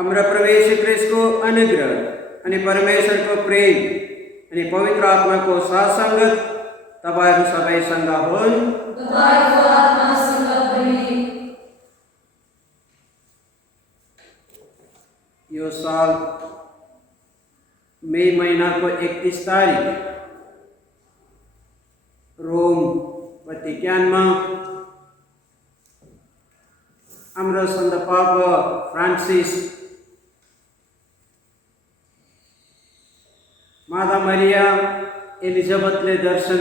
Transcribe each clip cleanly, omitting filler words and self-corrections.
हाम्रो प्रभु येशू ख्रीष्टको अनुग्रह अनि परमेश्वरको प्रेम अनि पवित्र आत्माको सहसंगत तपाईहरु सबैसँग होस्। तपाईको आत्मासँग पनि। यो साल मई महीनाको 31 तारिक रोम वतिकानमा हाम्रो सन्त पाप फ्रान्सिस माता मरिया एलिजाबेथले दर्शन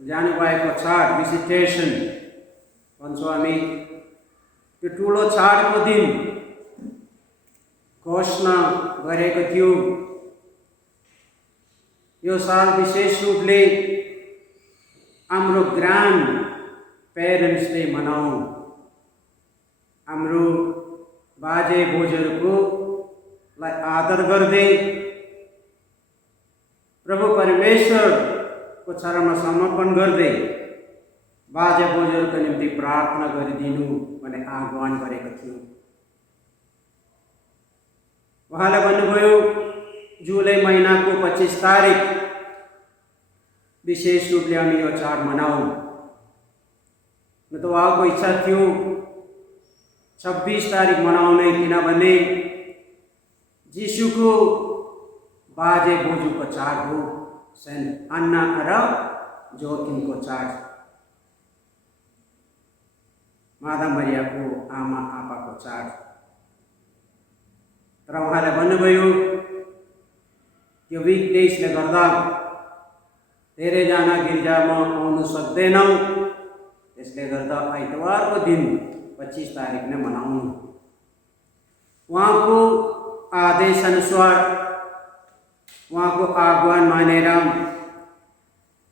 जानुभएको चाड भिजिटेसन भन्छौँ हामी। त्यो ठुलो चाडको दिन घोषणा गरेको थियो। यो साल विशेष रूपले हाम्रो ग्रान्ड पेरेन्ट्स डे मनाउँ। हाम्रो बाजे बोजूहरूको आदर गर्दै प्रभु परमेश्वरको चरणमा समर्पण गर्दै बाजे बोजूहरूको निम्ति प्रार्थना गरिदिनु भन्ने आह्वान गरेको थियो। उहाँले भन्नुभयो जुलाई महिनाको 25 तारिक विशेष रूपले हामी यो चाड मनाउँ। न त उहाँको इच्छा थियो 26 तारिक मनाउने, किनभने जीशुको बाजे बोजूको चाड हो, सेन्ट अन्ना र जोकिमको चाड, माता मरियाको आमा आपाको चाड। तर उहाँले भन्नुभयो यो विकडेजले गर्दा धेरैजना गिर्जामा आउन सक्दैनौँ, त्यसले गर्दा आइतबारको दिन 25 तारिक नै मनाउँ। उहाँको आदेश अनुसार, उहाँको आह्वान मानेर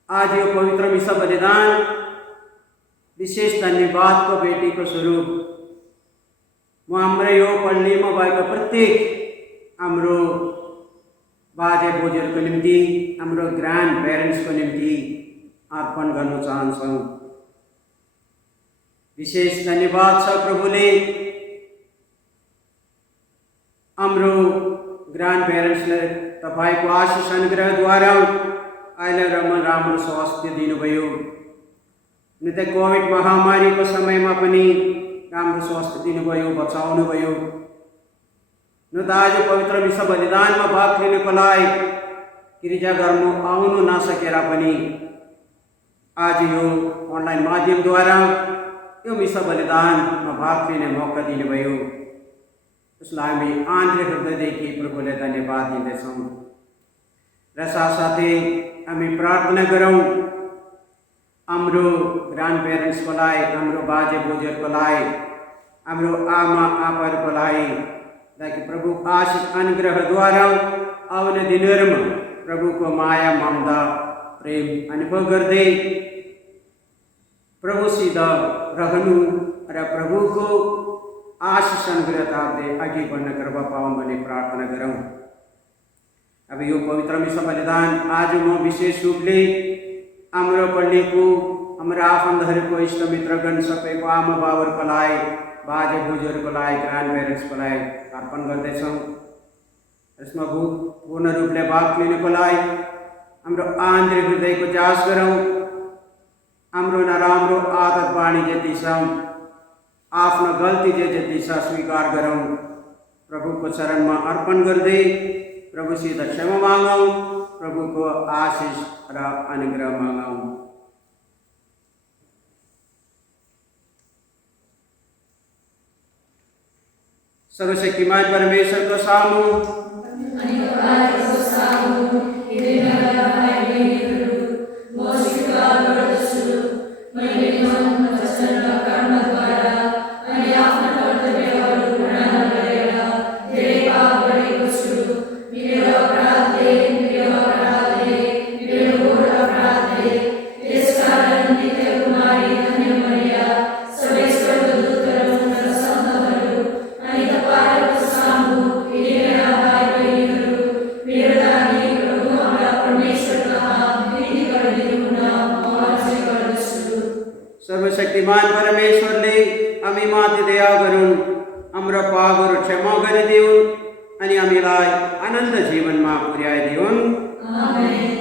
आज यो पवित्र मिसा बलिदान विशेष धन्यवादको भेटीको स्वरूप म हाम्रो यो पल्लीमा भएको प्रत्येक हाम्रो बाजे बोजूहरूको निम्ति, हाम्रो ग्रान्ड पेरेन्ट्सको निम्ति अर्पण गर्न चाहन्छौँ। विशेष धन्यवाद छ प्रभुले हाम्रो ग्रान्ड पेरेन्ट्सले तपाईको आशिष अनुग्रहद्वारा अहिले राम्रो स्वास्थ्य दिनुभयो। न त कोभिड महामारीको समयमा पनि राम्रो स्वास्थ्य दिनुभयो, बचाउनुभयो। न त आज पवित्र मिसा बलिदानमा भाग लिनको लागि गिरिजाघरमा आउनु नसकेर पनि आज यो अनलाइन माध्यमद्वारा यो मिसा बलिदानमा भाग लिने मौका दिनुभयो। उसलाई हामी आन्तरिक हृदयदेखि प्रभुले धन्यवाद दिँदैछौँ। र साथसाथै हामी प्रार्थना गरौँ हाम्रो ग्रान्ड पेरेन्ट्सको लागि, हाम्रो बाजे बोजूहरूको लागि, हाम्रो आमा आपाहरूको लागि, ताकि प्रभु आशिष अनुग्रहद्वारा आउने दिनहरूमा प्रभुको माया ममता प्रेम अनुभव गर्दै प्रभुसित रहनु र प्रभुको आशिष अनुग्रहताले अघि बढ्न कृपा पाऊँ भन्ने प्रार्थना गरौँ। अब यो पवित्र मिसा बलिदान आज म विशेष रूपले हाम्रो पल्लीको, हाम्रो आफन्तहरूको, इष्टमित्रगण सबैको, आमा बाबुहरूको लागि, बाजे बोजूहरूको लागि, ग्रान्ड पेरेन्ट्सको लागि अर्पण गर्दैछौँ। यसमा पूर्ण रूपले भाग लिनको लागि हाम्रो आन्तरिक हृदयको जाँच गरौँ। हाम्रो नराम्रो आदत बानी जति छ, आफ्नो गल्ती जति छ स्वीकार गरौँ। प्रभुको चरणमा अर्पण गर्दै प्रभुसित क्षमा मागौँ, प्रभुको आशिष र अनुग्रह मागौँ। सर्वशक्तिमान परमेश्वरको सामु सर्वशक्तिमान परमेश्वरले हामीमाथि दया गरून्। हाम्रो पापहरू क्षमा गरिदिउन् अनि हामीलाई आनन्द जीवनमा पुर्याइदिउन्। आमेन।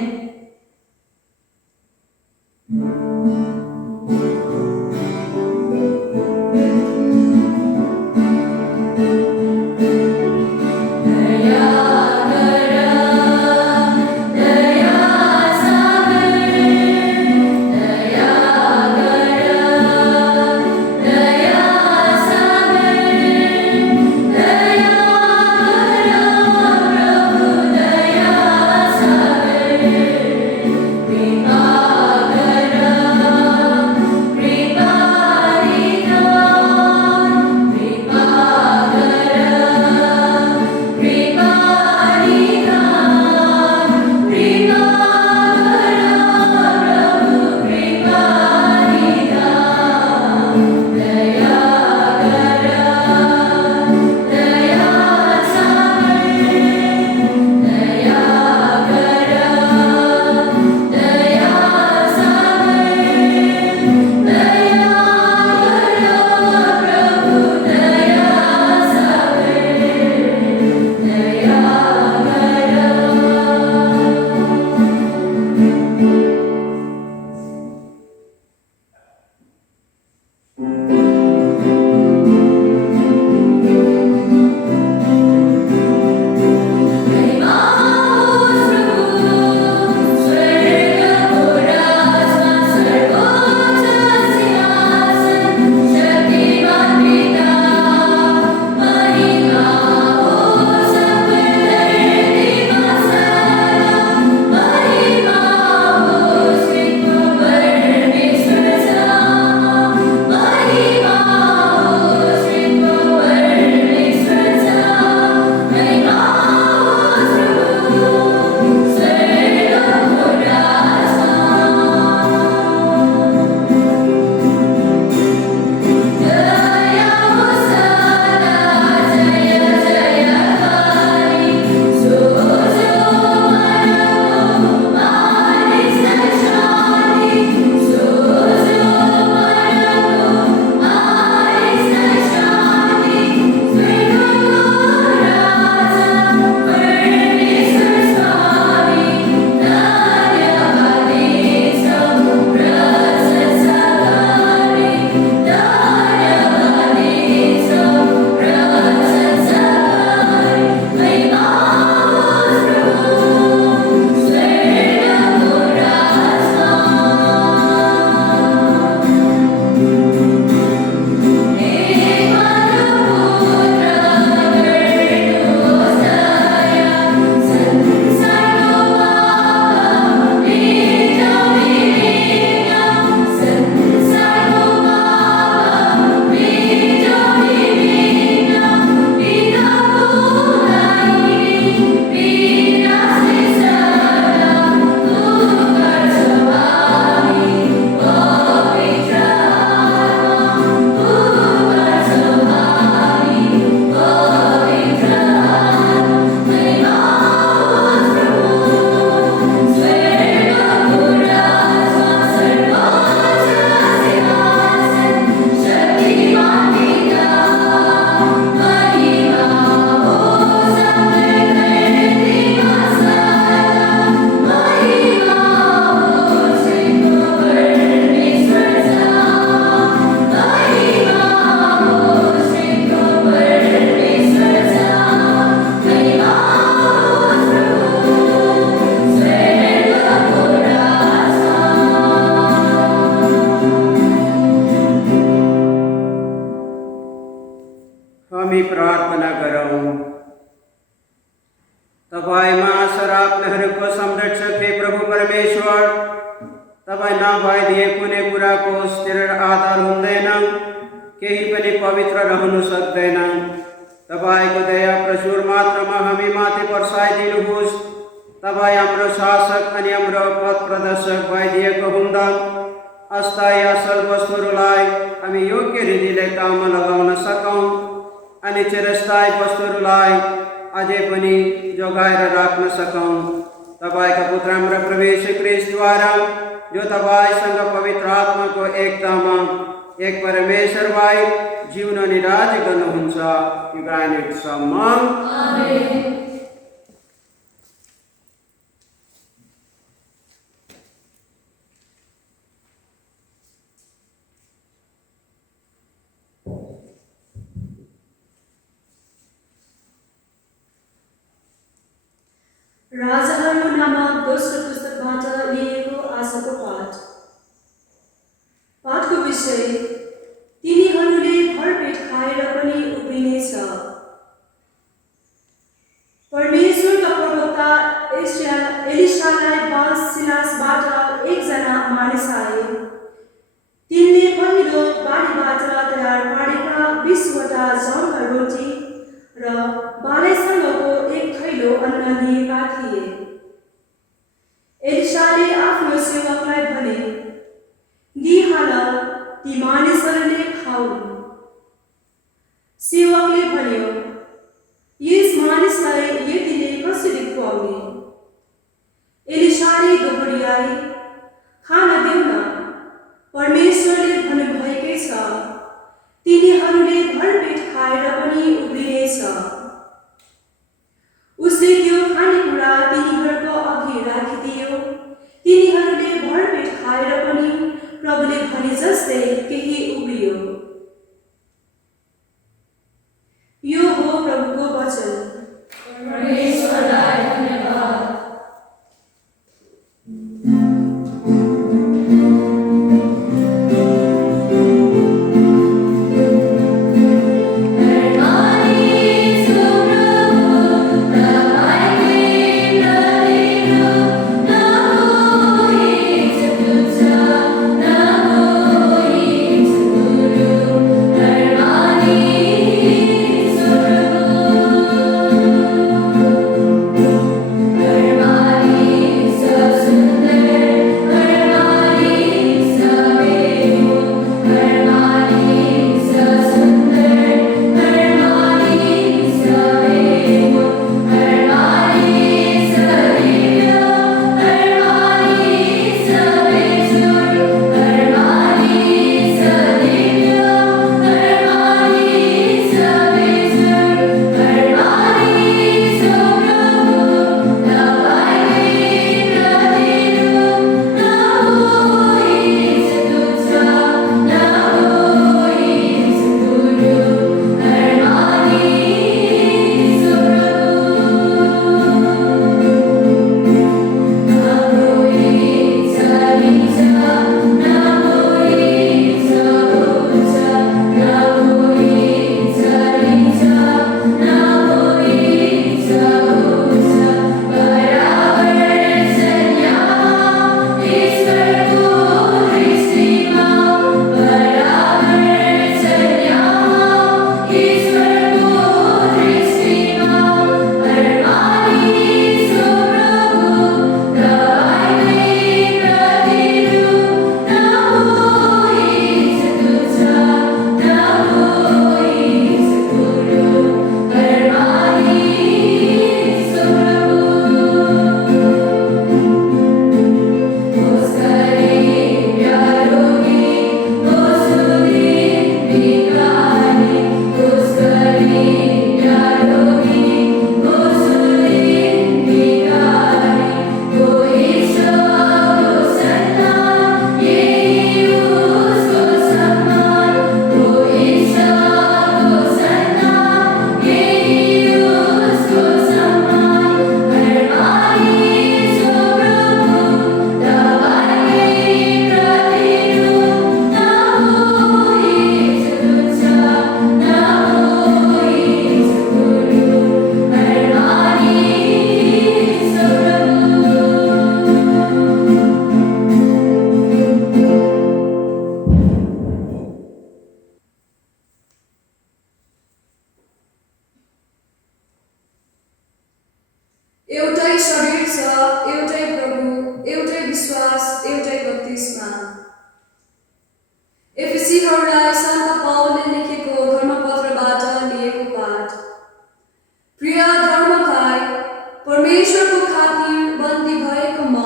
हामी प्रार्थना गरौँ। तपाईँ महाशराबहरूको संरक्षक हे प्रभु परमेश्वर, तपाईँ नभइदिए कुनै कुराको स्थिर आधार हुँदैन, केही पनि पवित्र रहनु सक्दैन। तपाईँको दया प्रचुर मात्रामा हामी माथि पर्साइदिनुहोस्। तपाईँ हाम्रो शासक अनि हाम्रो पथ प्रदर्शक भइदिएको हुँदा अस्थायी असल वस्तुहरूलाई हामी योग्य रीतिले काममा लगाउन सकौँ अनि चिरस्थायी वस्तुहरूलाई अझै पनि जोगाएर राख्न सकौँ। तपाईँका पुत्र हाम्रो प्रभु येशू ख्रीष्टद्वारा जो तपाईँसँग पवित्र आत्माको एकतामा एक परमेश्वरलाई जीवन अनि राज्य गर्नुहुन्छ युगायुगसम्म। आमेन। राजाहरू नामक दोस्रो पुस्तकबाट लिएको आशाको पाठ। पाठको विषय तिनीहरूले भरपेट खाएर पनि उभिनेछ। परमेश्वरका प्रवक्ता एलिशालाई बालसिलासबाट एकजना मानिस आए। तिनले पहिलो बारीबाट तयार पारेका 20वटा जौका रोटी र बालेसँगको एक थैलो अन्न लिएका थिए। एलिशाले आफ्नो सेवकलाई भने, दिइहाल, ती मानिसहरूले खाउन्। सेवकले भन्यो, यस मानिसलाई यतिले कसरी खुवाउने? एलिशाले दोहोर्याए, खान देऊ न, परमेश्वरले भन्नुभएकै छ, तिनीहरूले भरपेट खाएर पनि उभिनेछ। उसले त्यो खानेकुरा तिनीहरूको अघि राखिदियो। तिनीहरूले भरपेट खाएर पनि प्रभुले भने जस्तै केही उभियो। यो हो प्रभुको वचन। परमेश्वरलाई धन्यवाद। एउटै शरीर छ, एउटै प्रभु, एउटै विश्वास, एउटै बत्तिसमा। एफिसीहरूलाई सन्त पौलले लेखेको धर्मपत्रबाट लिएको पाठ। प्रिय धर्म भाइ, परमेश्वरको खातिर बन्दी भएको म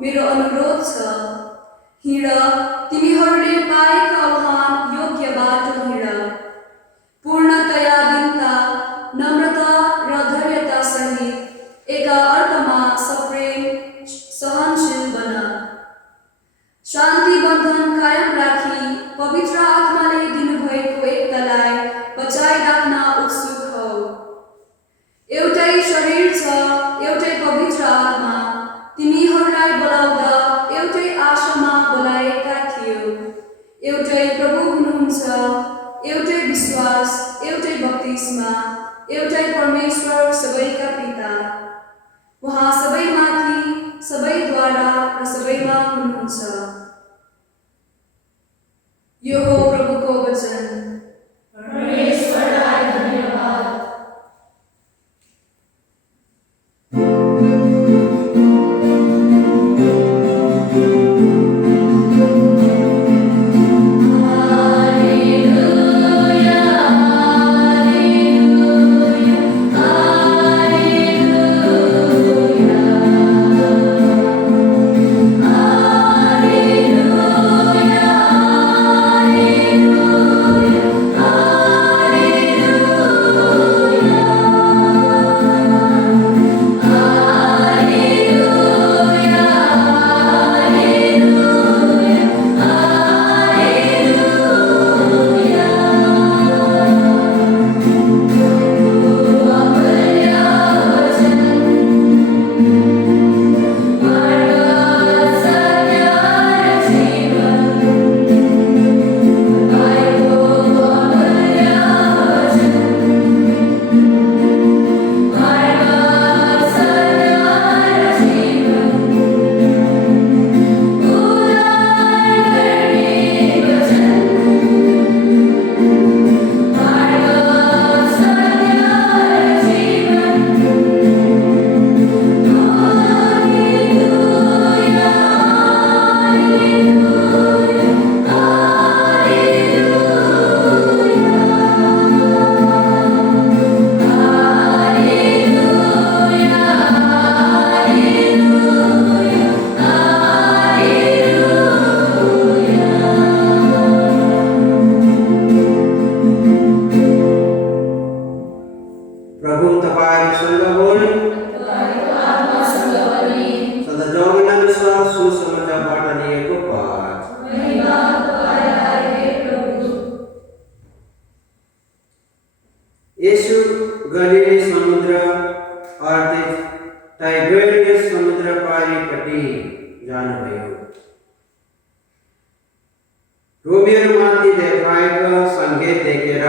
मेरो अनुरोध छ, हिँड, तिमीहरूले पाएका आह्वान एउटै प्रभु हुनुहुन्छ, एउटै विश्वास, एउटै बप्तिस्मा, एउटै परमेश्वर सबैका पिता। उहाँ सबैमाथि, सबैद्वारा र सबैमा हुनुहुन्छ। यो हो प्रभुको वचन। परमेश्वरलाई धन्यवाद। प्रभु तपाईसँग हुन्। तपाईँको आत्मासँग पनि। सदा जगन्नाथ सुसमाचारबाट लिएको पाठ। महिमा तपाईँलाई हे प्रभु। यीशु गलिली समुद्र अर्थात् टाइबेरियस समुद्र पारीपट्टि जानुभयो। रोमीहरूमाथि देखाएका सङ्केत देखेर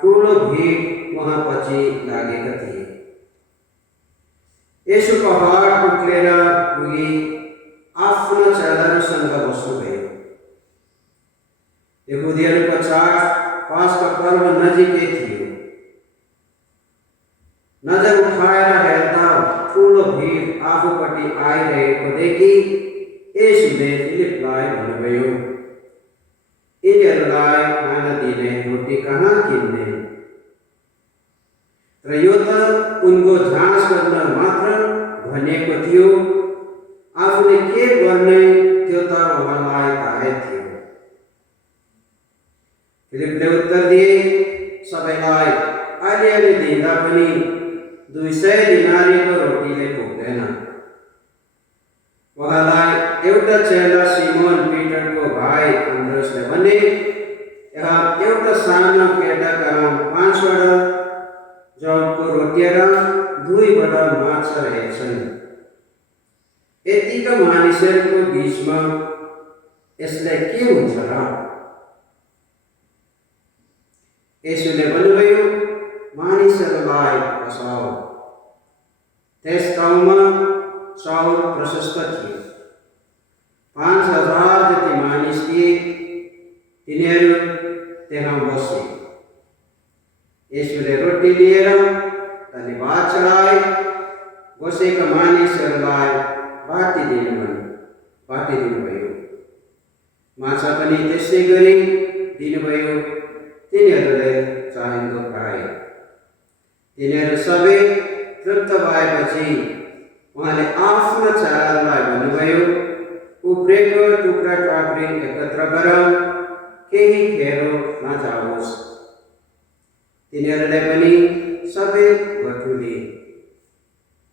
ठुलो भिड उहाँपछि लागेका थिए। यसो पहाड उक्लेर पुगी आफ्ना चेलाहरूसँग बस्नुभयो। यहुदीहरूको चाड पासका पर्व नजिकै थियो। नजर उठाएर हेर्दा ठुलो भिड आफूपट्टि आइरहेको देखि यसुले फिलिपलाई भन्नुभयो, यिनीहरूलाई खाना दिने रोटी कहाँ किन्ने? र यो त उनको जाँच गर्न मात्र भनिएको थियो, आफूले के गर्ने त्यो त उहाँलाई थाहै थियो। फिलिपले उत्तर दिए, सबैलाई अलिअलि दिँदा पनि 200 दिनारीको रोटीले पुग्दैन। उहाँलाई एउटा चेला सिमोन पिटरको भाइ अन्द्रेसले भने, यहाँ एउटा सानो केटाका 5वटा जौको रोटी र 2वटा माछा रहेछन्। यतिका मानिसहरूको बिचमा यसलाई के हुन्छ र? यसुले भन्नुभयो, मानिसहरूलाई बसाऊ। त्यस ठाउँमा चाउर प्रशस्त थियो। 5000 जति मानिस थिए। तिनीहरू त्यहाँ बसे। यसुले रोटी लिएर धन्यवाद चढाए, बसेका मानिसहरूलाई बाँडिदिनुभयो। माछा पनि त्यसै गरी दिनुभयो। तिनीहरूले चाहिँदो खाए। तिनीहरू सबै तृप्त भएपछि उहाँले आफ्ना चेलाहरूलाई भन्नुभयो, उब्रेको टुक्रा टाक्री एकत्र गर, केही खेरो नजाओस्। तिनीहरूले पनि सबै बटुले।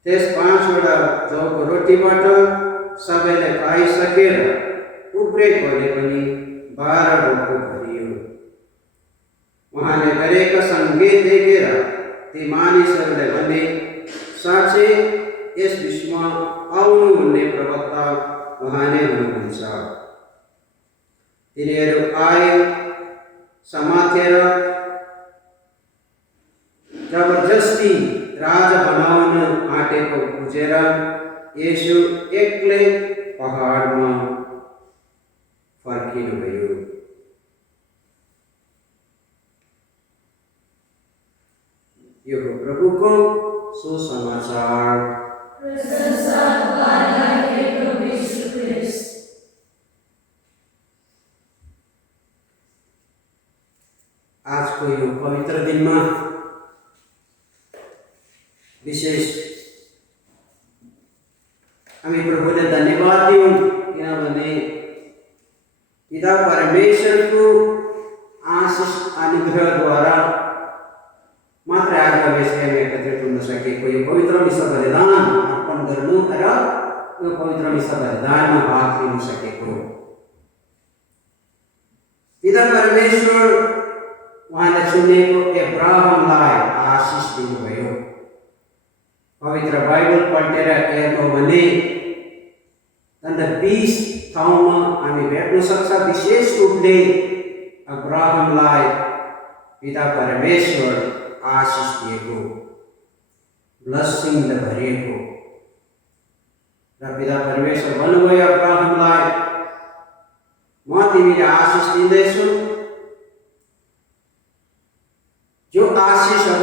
त्यस 5वटा जौको रोटीबाट सबैले खाइसकेर उब्रेकोले पनि 12 डोको भरियो। उहाँले गरेका सङ्केत देखेर ती मानिसहरूले भने, साँच्चै यस विश्वमा 'आउनुहुने प्रवक्ता उहाँ नै हुनुहुन्छ। तिनीहरू आए समातेर जबरजस्ती राजा बनाउन आँटेको बुझेर येशू एक्लै पहाडमा फर्किनुभयो। यो हो प्रभुको सुसमाचार। प्रशंसा तपाईँलाई हे प्रभु यीशु ख्रीष्ट। आजको यो पवित्र दिनमा विशेष हामी प्रभुले धन्यवाद दियौँ, किनभने पिता परमेश्वरको आशिष अनुग्रहद्वारा मात्र आज हामी एकत्रित हुन सकेको, यो पवित्र मिसा बलिदान अर्पण गर्नु र यो पवित्र मिसा बलिदानमा भाग लिन सकेको। पिता परमेश्वर उहाँले चुनेको अब्राहमलाई आशिष दिनुभयो। पवित्र बाइबल पढेर हेर्नु भने अन्त 20 ठाउँमा हामी भेट्न सक्छ विशेष रूपले अब्राहमलाई पिता परमेश्वर आशिष दिएको, ब्लेसिङले भरिएको। र पिता परमेश्वर भन्नुभयो अब्राहमलाई, म तिमीले आशिष दिँदैछु, जो आशिष अब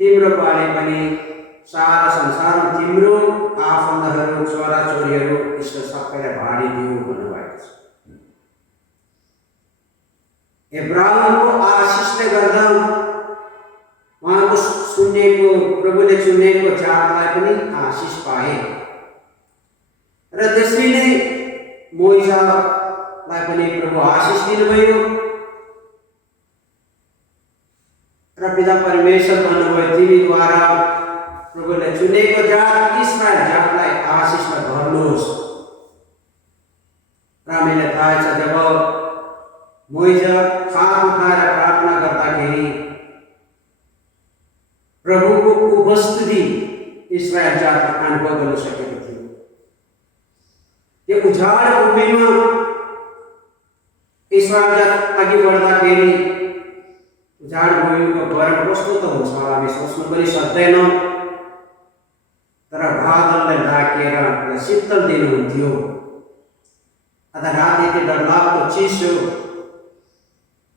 तिम्रो पाले पनि सारा संसारमा तिम्रो आफन्तहरू छोराछोरीहरू इष्ट सबैलाई बाँडिदियो भन्नुभएको छ। अब्राहमको आशिषले गर्दा उहाँको सुन्नेको प्रभुले चुनेको जातलाई पनि आशिष पाए र त्यसरी नै मोइजालाई पनि प्रभु आशिष दिनुभयो र पिता परमेश्वर भन्नुभयो तिमीद्वारा प्रभुले चुनेको जात इस्रायल जातलाई आशिषमा भर्नुहोस्। र हामीलाई थाहा छ जब मोइजा हात उठाएर प्रार्थना गर्दाखेरि प्रभुको उपस्थिति इस्रायल जातले अनुभव गर्न सकेको थियो। यो उजाड भूमिमा इस्रायल जात अघि बढ्दाखेरि उजाड भूमिको गरम कस्तो त हुन्छ हामी सोच्नु पनि सक्दैनौँ, तर बादलले ढाकेर शीतल दिनुहुन्थ्यो। अथवा राति त्यो डरलाग्दो चिसो,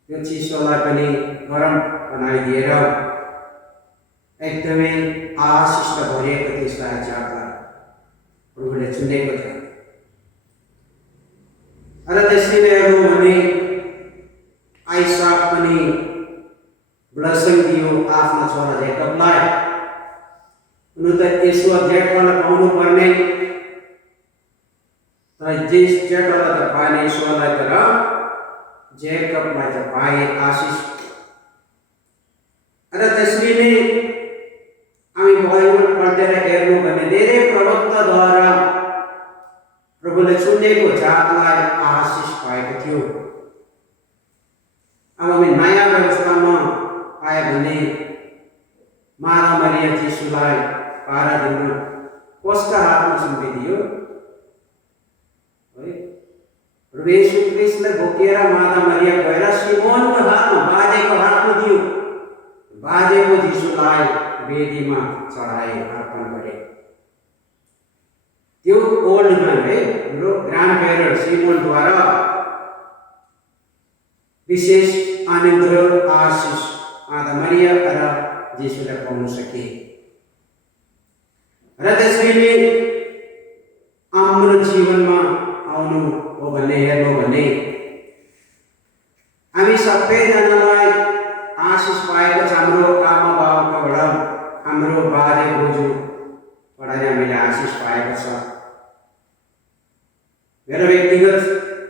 त्यो चिसोलाई पनि गरम बनाइदिएर एकदमै आशिष भरिएको त्यसलाई जातलाई प्रभुले चुनेको थियो। र त्यसरी नै हेर्नु भने आइसाक पनि ब्लेसिङ दियो आफ्ना छोरा जेकबलाई। हुनु त यसो जेकबलाई पाउनु पर्ने, तर जेकबलाई त पाएन यसोलाई, तर जेकबलाई त पाए आशिष। र त्यसरी नै हामी बाइबल पढेर हेर्नु भने धेरै प्रवक्ताद्वारा प्रभुले चुनेको जातलाई आशिष पाएको थियो। अब हामी नयाँ व्यवस्थामा आयो भने माता मरियम यीशुलाई पारा दिन कसका हातमा सुम्पिदियो है? प्रभु यीशु ख्रीष्टले बोकेर माता मरियम गएर सिमोनको हातमा, बाजेको हातमा दियो। बाजेको यीशुलाई वेदीमा चढाए, अर्पण गरे। त्यो ओल्ड म्यान है, हाम्रो ग्रान्ड पेरेन्ट सिमोनद्वारा विशेष अनुग्रह आशिष माता मरियम र यीशुले पाउन सके। र त्यसरी नै हाम्रो जीवनमा आउनु हो भने हेर्नु भने हामी सबैजनालाई आशिष पाएको छ। हाम्रो आमा बाबाकोबाट, हाम्रो बाजे बोजूबाट हामीले आशिष पाएको छ। मेरो व्यक्तिगत,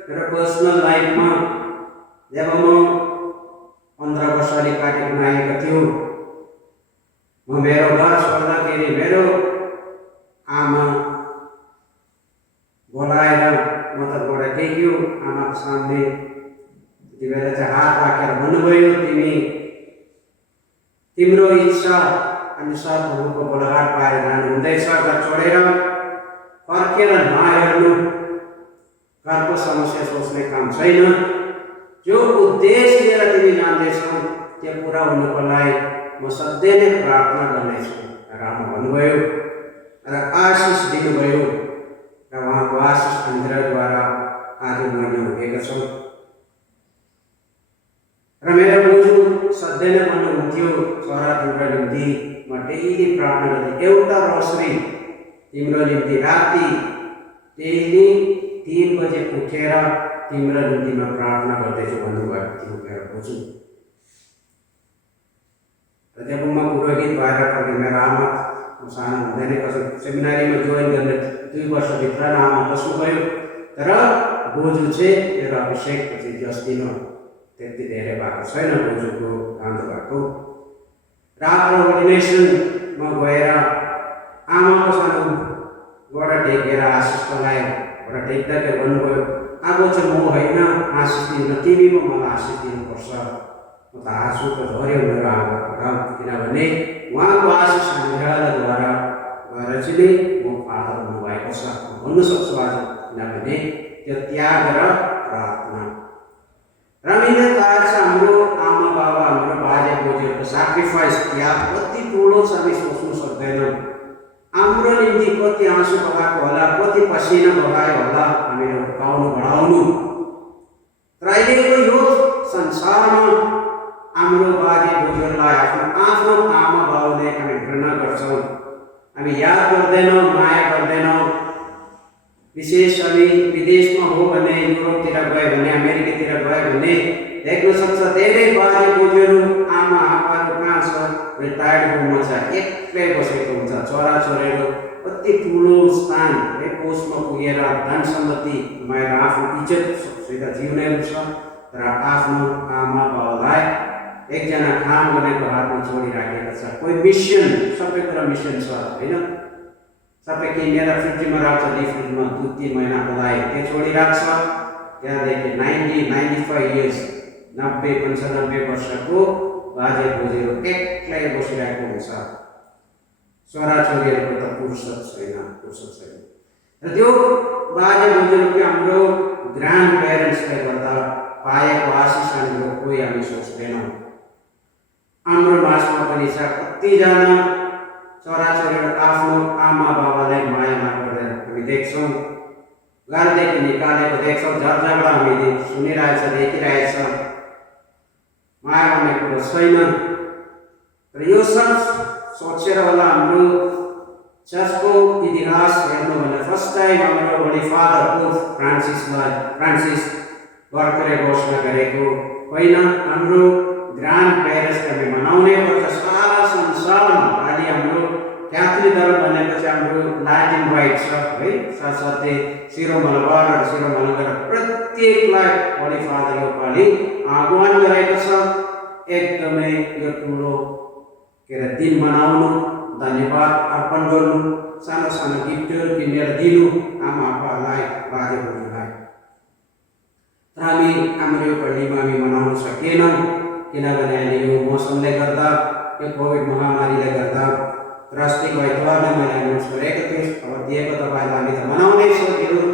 मेरो पर्सनल लाइफमा जब म 15 वर्षले काटेको आएको थियो, म मेरो घर छोड्दाखेरि मेरो आमा बोलाएर म त गोडा टेक्यो आमाको सामने। त्यति बेला चाहिँ हात राखेर भन्नुभयो, तिम्रो इच्छा अनुसार प्रभुको बलघाट पाएर जानु हुँदैछ। घर छोडेर फर्केर नहेर्नु, घरको समस्या सोच्ने काम छैन। जो उद्देश्य लिएर तिमी जाँदैछौ त्यो पुरा हुनुको लागि म सधैँ नै प्रार्थना गर्नेछु र आमा भन्नुभयो र आशिष दिनुभयो र उहाँको आशिष अनुग्रहद्वारा आज मैले उठेका छौँ। र मेरो बोजू सधैँ नै भन्नुहुन्थ्यो, छोरा तिम्रो निम्ति म डेली प्रार्थना गर्दै एउटा रोसरी तिम्रो निम्ति राति डेली 3 बजे उठेर तिम्रो निम्ति म प्रार्थना गर्दैछु भन्नुभएको थियो मेरो बोजू। र जब म पुरोहित भएर फर्केँ, मेरो आमा सानो हुँदै नै कसै सेमिनारीमा जोइन गर्ने 2 वर्षभित्र आमा बस्नुभयो। तर बोजू चाहिँ मेरो अभिषेकपछि जस दिन त्यति धेरै भएको छैन बोजूको राम्रो भएको। र आफ्नो अर्डिनेसनमा गएर आमाको सानो गोडा टेकेर आशिष लगायो। गोडा टेक्दाखेरि भन्नुभयो, अब चाहिँ म होइन आशिष दिन, तिमी पो मलाई आशिष दिनुपर्छ। म त आँसु त झऱ्यो मेरो आमाको, किनभने उहाँको आशिष अनुग्रहद्वारा गएर चाहिँ म फादर हुनुभएको छ भन्नु सक्छु आज, किनभने त्यो त्याग र प्रार्थना। र हामीले थाहा छ हाम्रो आमा बाबा, हाम्रो बाजे बोजूहरूको सेक्रिफाइस त्याग कति ठुलो छ हामी सोच्नु सक्दैनौँ। हाम्रो निम्ति कति आँसु बगाएको होला, कति पसिना बगायो होला हामीले हुर्काउनु बढाउनु। तर अहिलेको यो संसारमा हाम्रो बाजे बोजूहरूलाई आफ्नो आमा बाउले हामी घृणा गर्छौँ, हामी याद गर्दैनौँ, माया गर्दैनौँ। विशेष हामी विदेशमा हो भने, युरोपतिर गयो भने, अमेरिकातिर गयो भने देख्न सक्छ धेरै बाजे बोजूहरू आमा आप्पाहरू कहाँ छ, रिटायर्ड होममा छ, एक्लै बसेको हुन्छ। छोराछोरीहरू कति ठुलो स्थान पोस्टमा पुगेर धन सम्पत्ति कमाएर आफ्नो इज्जतसित जिउनेहरू छ, तर आफ्नो आमा बाउलाई एकजना काम गर्नेको हातमा छोडिराखेको छ। कोही मिसन, सबै कुरा मिसन छ होइन, सबै किनेर फ्रिजमा राख्छ, फ्रिजमा 2-3 महिनाको लागि त्यो छोडिराख्छ। त्यहाँदेखि 90-95 इयर्स 90-95 वर्षको बाजे बोजूहरू एक्लै बसिरहेको हुन्छ। छोराछोरीहरूको त फुर्सद छैन। र त्यो बाजे बोजूहरू हाम्रो ग्रान्ड प्यारेन्ट्सले गर्दा पाएको आशिष हाम्रो कोही हामी सोच्दैनौँ। हाम्रो मासमा पनि छ कतिजना छोराछोरीहरू आफ्नो आमा बाबालाई माया नगर्दैन हामी देख्छौँ। घरदेखि निकालेको देख्छौँ, झगडा हामीले सुनिरहेछ, देखिरहेछ, माया गर्ने कुरो छैन। र यो सब सोचेर होला हाम्रो चर्चको इतिहास हेर्नु भने फर्स्ट टाइम हाम्रो Holi father pope Francis Berkeley घोषणा गरेको होइन, हाम्रो ग्रान्ड प्यारेन्ट्स हामी मनाउनै पर्छ सारा संसारमा। अहिले हाम्रो क्याथोलिक धर्म भनेपछि हाम्रो ल्याटिन राइट छ है, साथसाथै सिरोमलबार र सिरोमलगर प्रत्येकलाई होली फादरले पालि आह्वान गरेको छ। एकदमै यो ठुलो दिन मनाउनु, धन्यवाद अर्पण गर्नु, सानो सानो गिफ्टहरू किनेर दिनु आमा आप्पालाई, बाजे बोजूलाई। तर हामी हाम्रो यो पल्लीमा हामी मनाउन सकेनौँ, किनभने अहिले यो मौसमले गर्दा, यो कोभिड महामारीले गर्दा। राष्ट्रिय आइतबारलाई मैले एनाउन्स गरेको थिएँ, अब दिएको तपाईँलाई हामी त मनाउनेछौँ। हेरौँ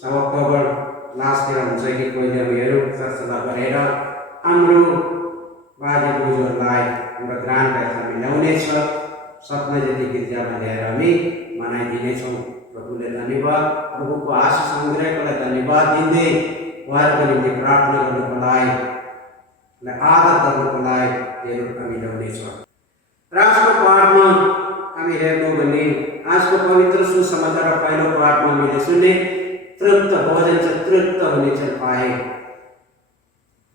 7 अक्टोबर लास्टतिर हुन्छ कि कहिले अब हेरौँ, सरसल्लाह गरेर हाम्रो बाजे बोजूहरूलाई, हाम्रो ग्रान्ड प्यारेन्ट्स हामी ल्याउनेछ। सपना जति गिर्जामा ल्याएर हामी मनाइदिनेछौँ। प्रभुले धन्यवाद, प्रभुको आशिष अनुग्रहको लागि धन्यवाद दिँदै उहाँहरूको निम्ति प्रार्थना गर्नुको लागि, आदर गर्नुको लागि हामी ल्याउनेछ। र आजको पाठमा हामी हेर्नु भने आजको पवित्र सुसमाचार पहिलो पाठमा हामीले सुने तृप्त भोजन चाहिँ तृप्त हुनेछ पाए।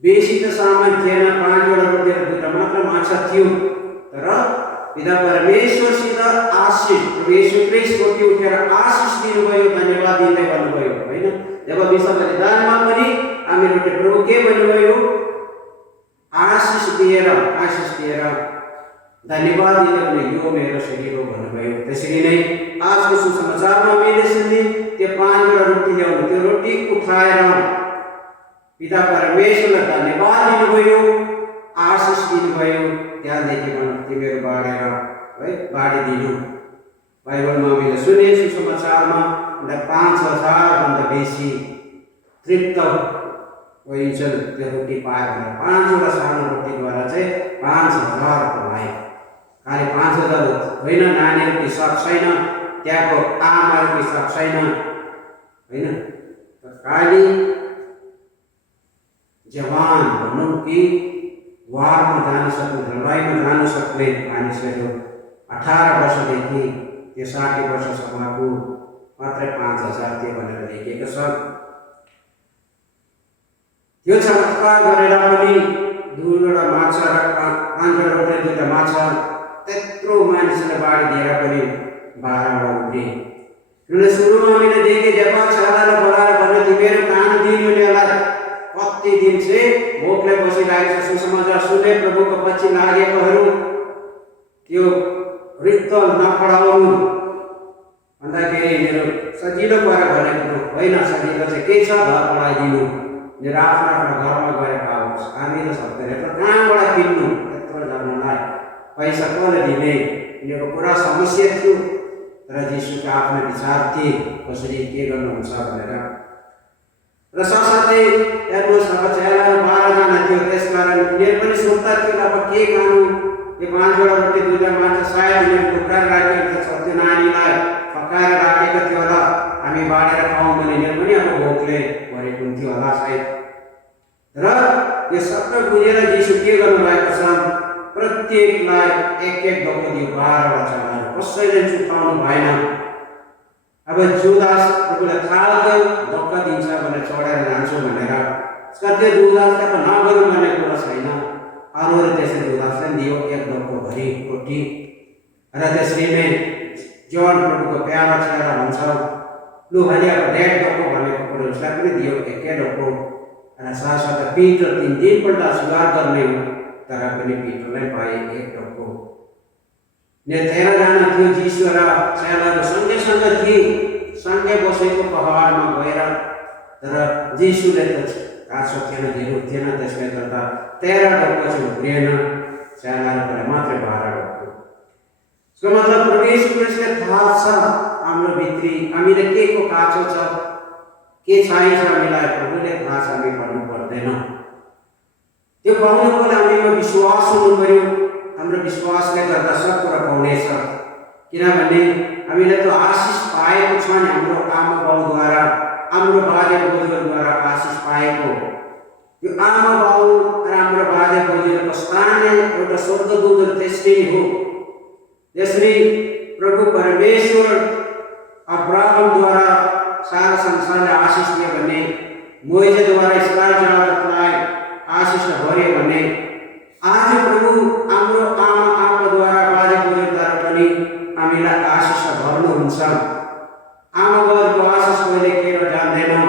बेसी त सामान थिएन, 5वटा रोटी र 2टा मात्र माछा थियो, तर पिता परमेश्वरसित आशिष, यीशु ख्रीष्टको उठेर आशिष दिनुभयो, धन्यवाद दिँदै भन्नुभयो होइन। जब विश्व बलिदानमा पनि हामीहरूले प्रभु के भन्नुभयो, आशिष दिएर धन्यवाद दिँदै यो मेरो शरीर हो भन्नुभयो। त्यसरी नै आजको सुसमाचारमा हामीले सुने त्यो 5वटा रोटी ल्याउनु, त्यो रोटी उठाएर पिता परमेश्वरलाई धन्यवाद दिनुभयो, आशिष दिनुभयो। त्यहाँदेखि तिमीहरू बाँडेर है बाँडिदिनु। बाइबलमा हामीले सुने सुसमाचारमा 5,000 भन्दा बेसी तृप्त भइन्छन् त्यो रोटी पायो भनेर 5वटा सानो रोटीद्वारा चाहिँ 5000 बनाए। खालि 5000 होइन, नानीहरूको हिसाब छैन, त्यहाँको आमाहरूको हिसाब छैन होइन, खालि जवान भनौँ कि वारमा जान सक्ने, लडाइँमा जान सक्ने मानिसहरू 18 वर्षदेखि त्यो 60 वर्षसम्मको मात्रै 5000 थियो भनेर लेखिएको छ। त्यो चमत्कार गरेर पनि 2वटा माछा र 5वटा रोटी 2टा माछा त्यत्रो मानिसले बाँडिदिएर पनि 12वटा उब्रे। किनभने सुरुमा हामीले देखेँ जब छालालाई बोलाएर भन्यो तिमीहरू खान दिनु नि होला, कति दिन चाहिँ भोकले बसिरहेको छ। सुसमाचार सुने प्रभुको पछि लागेकोहरू त्यो रित्त नपढाउनु भन्दाखेरि मेरो सजिलो परेर भनेको होइन, सजिलो चाहिँ के छ, घर पढाइदिनु, मेरो आफ्नो घरमा गएर पाओस्। हामी त सक्दैन, तर कहाँबाट किन्नु यत्रोजनालाई, पैसा कसले दिने, यिनीहरूको पुरा समस्या थियो। तर जिसुका आफ्ना विचार थिए कसरी के गर्नुहुन्छ भनेर। र साथसाथै हेर्नुहोस्, अब चेलाहरू 12जना थियो, त्यसकारण यिनीहरू पनि सोच्दा थियो अब के खानु, यो 5वटा रोटी 2टा माछा सायद यिनीहरू भुक्काएर राखेको छ, त्यो नानीलाई फकाएर राखेको थियो होला, हामी बाँडेर खाउँ भने यिनीहरू पनि अब भोकले भरेको हुन्थ्यो होला सायद। र यो सबै बुझेर जिसु के गर्नुभएको छ, प्रत्येकलाई एक ढोको दियो। 12वटा चेलाहरू कसैले चुकाउनु भएन। अब जुदास प्रभुलाई थाहा थियो धोका दिन्छ भनेर छोडेर जान्छु भनेर, त्यो जुदासलाई त नगरौँ भन्ने कुरा छैन। अरूले त्यसरी जुदासलाई दियो 1 ढोको भरि रोटी। र त्यसरी नै जन प्रभुको प्यारो चेला भन्छ, लु अहिले अब 1.5 ढोको भनेको कुरो उसलाई पनि दियो 1 ढोको। र साथसाथै पिटर 3 दिनपल्ट सुधार गर्ने हो, तर पनि पिटरलाई पाए 1 ढोको। 13जना थियो जिसु र चेलाहरू सँगै थिए, सँगै बसेको पहाडमा गएर। तर जिसुले त काँचो थिएन, ढिलो थिएन, त्यसले गर्दा 13 ढोको चाहिँ उब्रिएन, चेलाहरूलाई मात्रै 12 ढोको। यसको मतलब प्रभु यीशु ख्रीष्टले थाहा छ हाम्रो भित्री हामीले के को काँचो छ, के चाहिन्छ हामीलाई, प्रभुले थाहा छ, हामी भन्नु पर्दैन। त्यो पाउनुको लागि हामीमा विश्वास हुनु पर्यो। हाम्रो विश्वासले गर्दा सब कुरा पाउनेछ, किनभने हामीले त आशिष पाएको छ नि, हाम्रो आमा बाउद्वारा, हाम्रो बाजे बोजूद्वारा आशिष पाएको। यो आमा बाउ र हाम्रो बाजे बोजूको स्थान एउटा स्वर्गदूतहरू त्यसरी हो। जसरी प्रभु परमेश्वर अब्राहमद्वारा सारा संसारलाई आशिष दियो भने, मोइसेद्वारा इस्रायल जातिलाई आशिष भर्यो भने, आज प्रभु हाम्रो आमा आप्पाद्वारा बाजे बोजूद्वारा पनि हामीलाई आशिष भर्नुहुन्छ। आमा बाउको आशिष कहिले केही जान्दैनौँ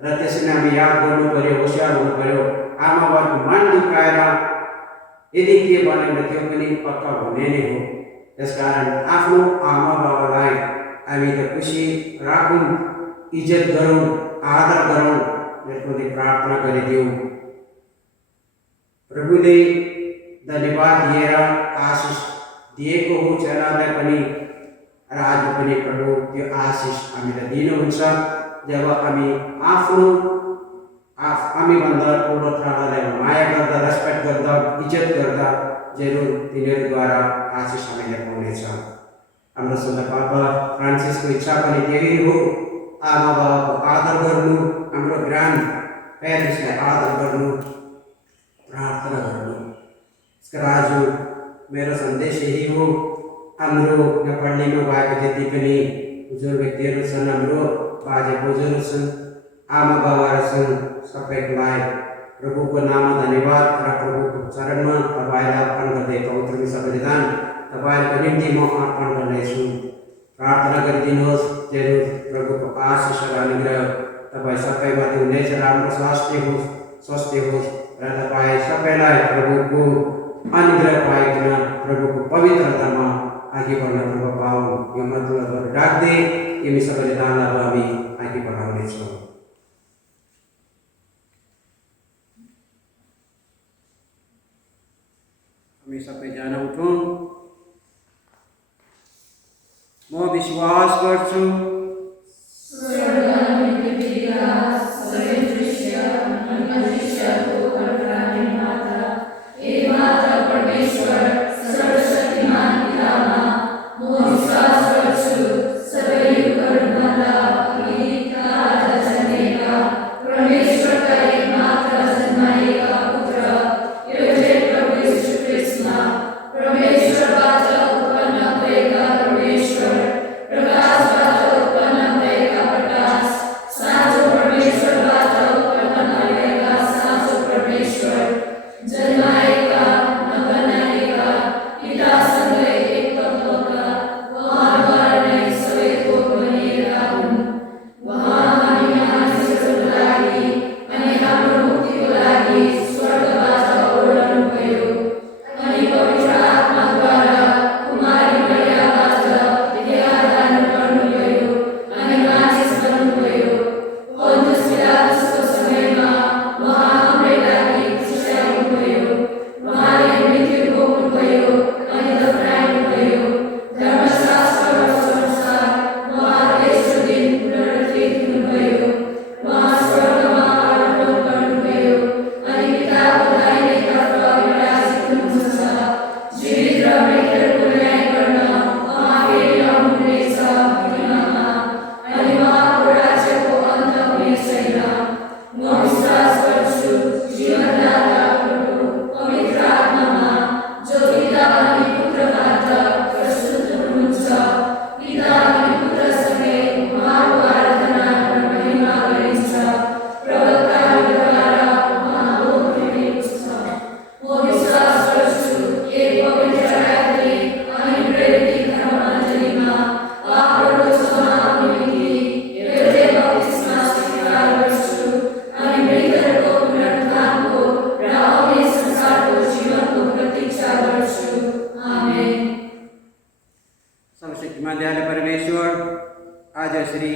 र त्यसैले हामी याद गर्नु पर्यो, होसियार हुनु पर्यो। आमा बाउको मन दुखाएर यदि के भन्यो भने त्यो पनि पक्का हुने नै हो। त्यसकारण आफ्नो आमा बाउलाई हामीले खुसी राखौँ, इज्जत गरौँ, आदर गरौँ, यसको लागि प्रार्थना गरिदिउँ। प्रभुले धन्यवाद दिएर आशिष दिएको हो चेलालाई पनि, र आज पनि प्रभु त्यो आशिष हामीलाई दिनुहुन्छ। जब हामी हामीभन्दा ठुलोलाई माया गर्दा, रेस्पेक्ट गर्दा, इज्जत गर्दा, जरुर तिनीहरूद्वारा आशिष हामीले पाउनेछ। हाम्रो सन्त पापा फ्रान्सिसको इच्छा पनि त्यही हो, आमा बाबाको आदर गर्नु, हाम्रो ग्रान्ड प्यारेन्ट्सलाई आदर गर्नु, प्रार्थना गर्नु। इसका आज मेरो सन्देश यही हो। हाम्रो नेपालीमा भएको जति पनि बुजुर्ग व्यक्तिहरू छन्, हाम्रो बाजे बोजूहरू छन्, आमा बाबाहरू छन्, सबैलाई प्रभुको नाममा धन्यवाद र प्रभुको चरणमा तपाईँलाई अर्पण गर्दै पवित्र विधान तपाईँहरूको निम्ति म अर्पण गर्नेछु। प्रार्थना गरिदिनुहोस्, जरुर प्रभुको आशिष र अनुग्रह तपाईँ सबैमाथि हुनेछ, राम्रो स्वास्थ्य होस् र तपाईँ सबैलाई प्रभुको अनुग्रह पाइकन प्रभुको पवित्रतामा अघि बढ्न प्रभु पाऊँ, यो मतलब राख्दै यी सबैले दानहरू हामी अघि बढाउनेछौँ। हामी सबैजना उठौँ। म विश्वास गर्छु परमेश्वरको न्याय गर्न उहाँ फेरि आउनुहुनेछ महिनामा, अनि उहाँको राज्यको अन्त हुने छैन। म विश्वास गर्छु जीवनदाता प्रभु पवित्र आत्मामा, जो पिता अनि पुत्रबाट प्रस्तुत हुनुहुन्छ, पिता अनि पुत्रसँगै उहाँको आराधना र महिमा गरिन्छ। प्रवक्ताहरूद्वारा उहाँ बोल्नुभएको छ। म विश्वास गर्छु एक पवित्र क्याथोलिक अनि प्रेरित धर्ममण्डलीमा पापहरूको क्षमाको निम्ति एउटै बप्तिस्मा स्वीकार गर्छु, अनि मृतकहरूको पुनरुत्थानको र आउने संसारको जीवनको प्रतीक्षा गर्छु। आमेन। सर्वशक्तिमान दयालु परमेश्वर, आज यसरी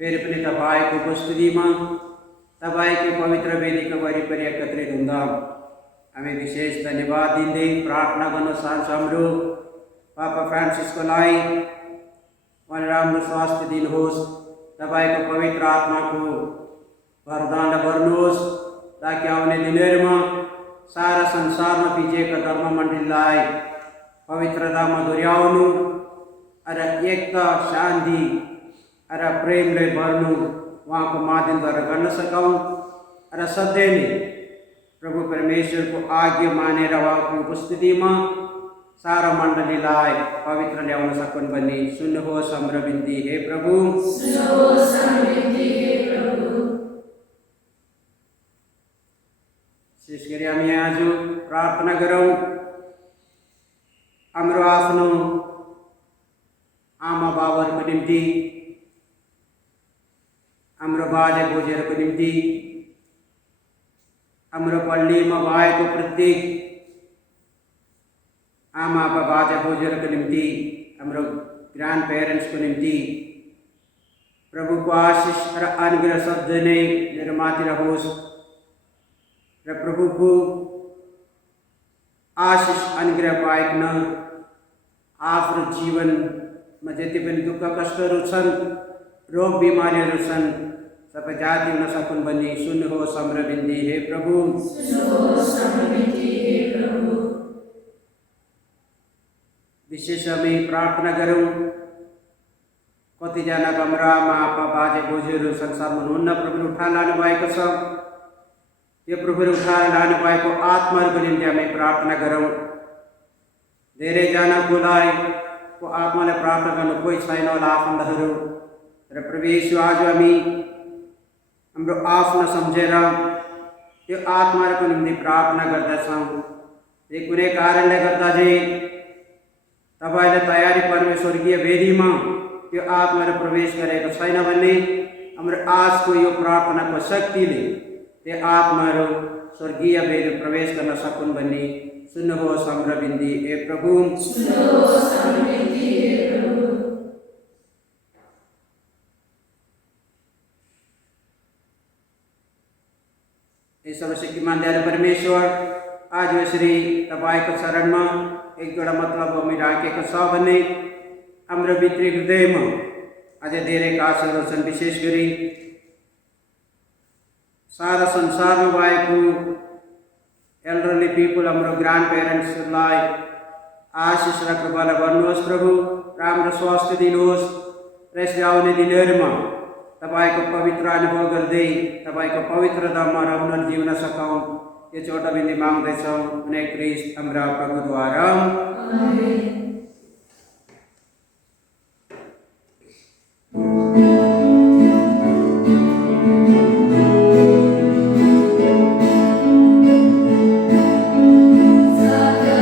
फेरि पनि तपाईँको उपस्थितिमा तपाईँको पवित्र वेदीको वरिपरि एकत्रित हुँदा हामी विशेष धन्यवाद दिँदै प्रार्थना गर्न चाहन्छौँ। हाम्रो पापा फ्रान्सिसकोलाई उहाँले राम्रो स्वास्थ्य दिनुहोस्, तपाईँको पवित्र आत्माको वरदान गर्नुहोस्, ताकि आउने दिनहरूमा सारा संसारमा फिजिएका धर्ममण्डलीलाई पवित्रतामा दोहोऱ्याउनु र एकता, शान्ति र प्रेमले भर्नु उहाँको माध्यमद्वारा गर्न सकौँ र सधैँ नै प्रभु परमेश्वरको आज्ञा मानेर उहाँको उपस्थितिमा सारा मण्डलीलाई पवित्र ल्याउन सकुन् भन्ने सुन्नुहोस् हाम्रो बिन्ती। हे प्रभु, सुन्नुहोस् हाम्रो बिन्ती। हे प्रभु, विशेष गरी हामी आज प्रार्थना गरौँ हाम्रो आफ्नो आमा बाबाहरूको निम्ति, हाम्रो बाजे बोजूहरूको निम्ति, हाम्रो पल्लीमा भएको प्रत्येक आमा बाजे बोजूहरूको निम्ति, हाम्रो ग्रान्ड पेरेन्ट्सको निम्ति प्रभुको आशिष र अनुग्रह सधैँ नै मेरो माथि रहोस् र प्रभुको आशिष अनुग्रह पाइकन आफ्नो जीवनमा जति पनि दुःख कष्टहरू छन्, रोग बिमारीहरू छन्, सबै जाति हुन सकुन् भन्ने सुन्नुहोस् हाम्रो बिन्ती। हे प्रभु, सुन्नुहोस् हाम्रो बिन्ती। हे प्रभु, विशेष हामी प्रार्थना गरौँ कतिजना हाम्रा आमा आपा बाजे बोजूहरू संसारमा हुनुहुन्न, प्रभुले उठाएर लानुभएको छ। यो प्रभुले उठाएर लानुभएको आत्माहरूको निम्ति हामी प्रार्थना गरौँ। धेरैजनाको आत्मालाई प्रार्थना गर्नु कोही छैन होला आफन्तहरू, र प्रभु येशू आज हामी हाम्रो आफ्नो सम्झेर त्यो आत्माहरूको निम्ति प्रार्थना गर्दछौँ। यो कुनै कारणले गर्दा चाहिँ तपाईँले तयारी पार्ने स्वर्गीय वेदीमा त्यो आत्माहरू प्रवेश गरेको छैन भने हाम्रो आजको यो प्रार्थनाको शक्तिले त्यो आत्माहरू स्वर्गीय वेदी प्रवेश गर्न सकुन् भन्ने सुन्नुहोस् हाम्रो बिन्ती। हे प्रभु, सुन्नुहोस् हाम्रो बिन्ती। हे प्रभु, हे सर्वशक्तिमान दयालु परमेश्वर, आज यसरी तपाईँको चरणमा एक जोडा मतलब हामी राखेको छ भने हाम्रो भित्री हृदयमा अझै धेरै कासहरू छन्। विशेष गरी सारा संसारमा भएको एल्डरली पिपुल, हाम्रो ग्रान्ड पेरेन्ट्सहरूलाई आशिष र कृपालाई भन्नुहोस् प्रभु, राम्रो स्वास्थ्य दिनुहोस् र यसले आउने दिनहरूमा तपाईँको पवित्र अनुभव गर्दै तपाईँको पवित्र धाममा रहन जिउन सकौँ। यो छोटा बिन्ती माग्दैछौँ उनी क्रिस्ट हाम्रा प्रभुद्वारा। आमेन। Sada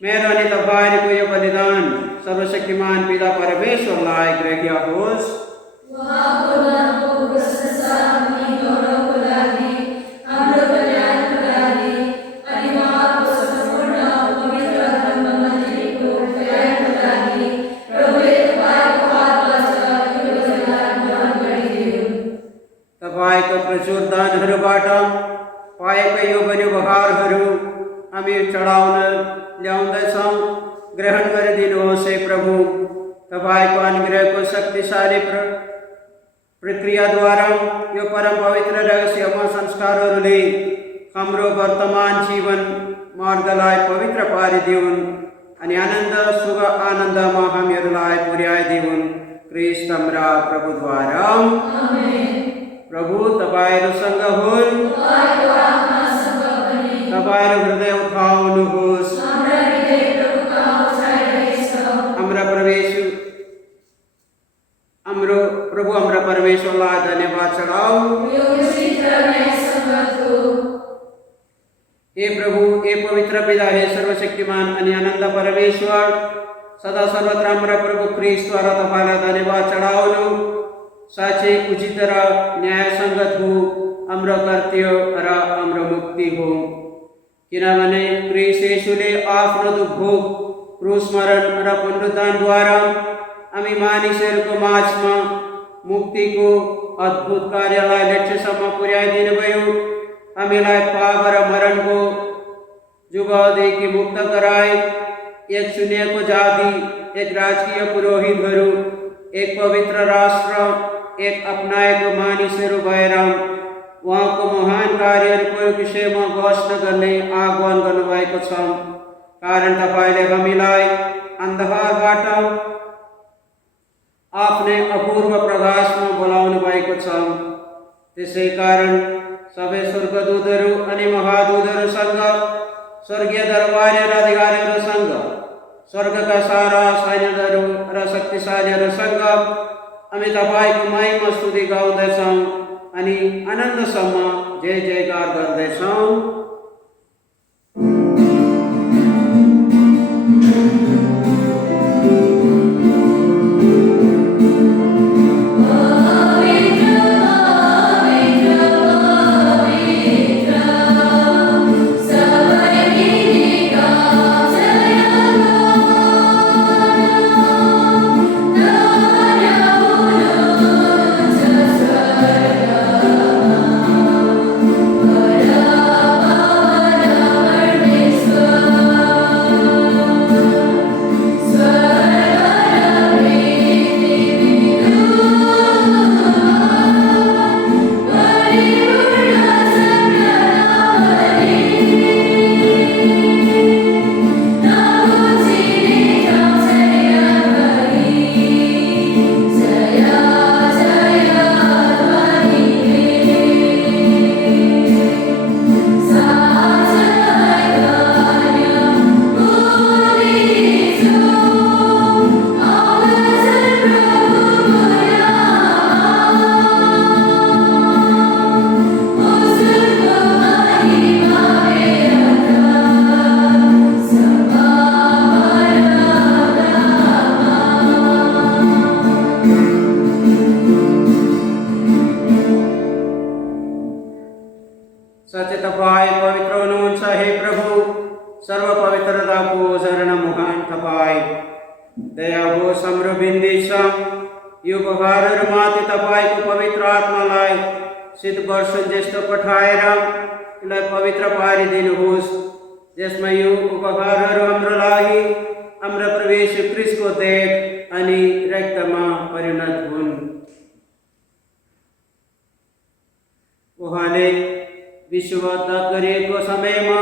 मेरो अनि तपाईको यो बलिदान सर्वशक्तिमान पिता परमेश्वरलाई ग्रह्य होस्। उहाँको नामको प्रशंसा अनि गौरवको लागि, हाम्रो कल्याणको लागि अनि उहाँको सम्पूर्ण पवित्र धर्ममण्डलीको कल्याणको लागि प्रभुले तपाईँको हातबाट यो बलिदान ग्रहण गरिदिउन्। तपाईको प्रचुर दानहरूबाट पाएका यो बलिउपहारहरू हामी चढाउन ल्याउँदैछौँ। ग्रहण गरिदिनुहोस् हे प्रभु। तपाईको अनुग्रहको शक्तिशाली प्रक्रियाद्वारा यो परम पवित्र रहस्यमय संस्कारहरूले हाम्रो वर्तमान जीवन मार्गलाई पवित्र पारिदिउन् अनि आनन्द सुख आनन्दमा हामीहरूलाई पुर्याइदिउन्। ख्रीष्ट हाम्रा प्रभुद्वारा आमेन। प्रभु तपाईहरूसँग हुन्। तपाईँको आत्मासँग पनि। तपाईहरू हृदय उठाउनुहोस्। हाम्रा हृदय प्रभुका उठाइरहेछ। हाम्रो परमेश्वरलाई धन्यवाद चढाऊ। यो उचित र न्यायसङ्गत हो। हे प्रभु, हे पवित्र पिता, हे सर्वशक्तिमान अनि आनन्द परमेश्वर, सदा सर्वत्र हाम्रा प्रभु ख्रीष्टद्वारा तपाईँलाई धन्यवाद चढाउनु साँच्चै उचित र न्यायसङ्गत हो, हाम्रो कर्तव्य र हाम्रो मुक्ति हो। किनभने ख्रीष्ट येशूले आफ्नो दुःख भोग, क्रुस मरण र पुनरुत्थानद्वारा हामी मानिसहरूको माझमा मुक्तिको अद्भुत कार्यलाई लक्ष्यसम्म पुर्याइदिनुभयो। हामीलाई पाप र मरणको जुगदेखि मुक्त गराए। एक चुनिएको जाति, एक राजकीय पुरोहितहरू, एक पवित्र राष्ट्र, एक अपनाएको मानिसहरू भएर उहाँको महान कार्यहरूको विषयमा घोषणा गर्ने आह्वान गर्नुभएको छ। कारण तपाईँले हामीलाई अन्धकारबाट आफ्नै अपूर्व प्रकाशमा बोलाउनु भएको छ। त्यसै कारण सबै स्वर्गदूतहरू अनि महादूतहरूसँग, स्वर्गीय दरबारी र अधिकारीहरूसँग, स्वर्गका सारा सैन्यहरू र शक्तिशालीहरूसँग हामी तपाईँको महिमा स्तुति गाउँदैछौँ अनि आनन्दसम्म जय जयकार गर्दैछौँ। सिद्ध वर्षन जस्तो पठाएर यसलाई पवित्र पारिदिनुहोस्, जसमा यो उपहारहरू हाम्रो लागि हाम्रो प्रवेश ख्रीष्टको देह अनि रक्तमा परिणत हुन्। उहाँले विश्ववद्ध गरिएको समयमा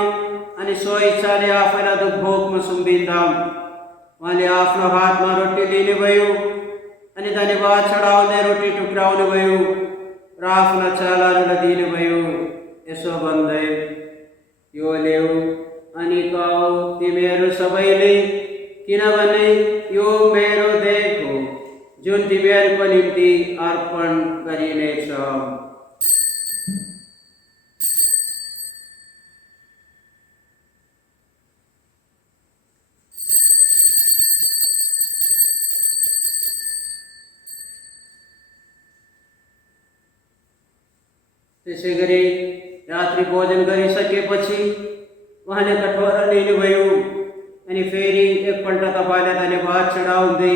अनि स्वेच्छाले आफैलाई दुःख भोगमा सुम्बिँदा उहाँले आफ्नो हातमा रोटी लिनुभयो अनि धन्यवाद चढाउँदै रोटी टुक्राउनुभयो र आफ्ना चेलाहरूलाई दिनुभयो। यसो भन्दै, यो ल्याऊ अनि खाऊ तिमीहरू सबैले, किनभने यो मेरो देह हो जुन तिमीहरूको निम्ति अर्पण गरिनेछ। त्यसै गरी रात्रि भोजन गरिसकेपछि उहाँले कठोरा लिनुभयो अनि फेरि एकपल्ट तपाईँलाई धन्यवाद चढाउँदै